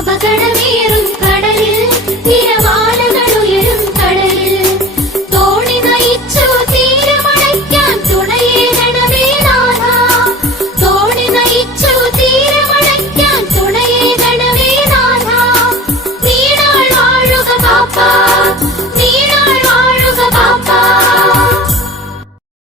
അപകടമേറും കടലിൽ തിര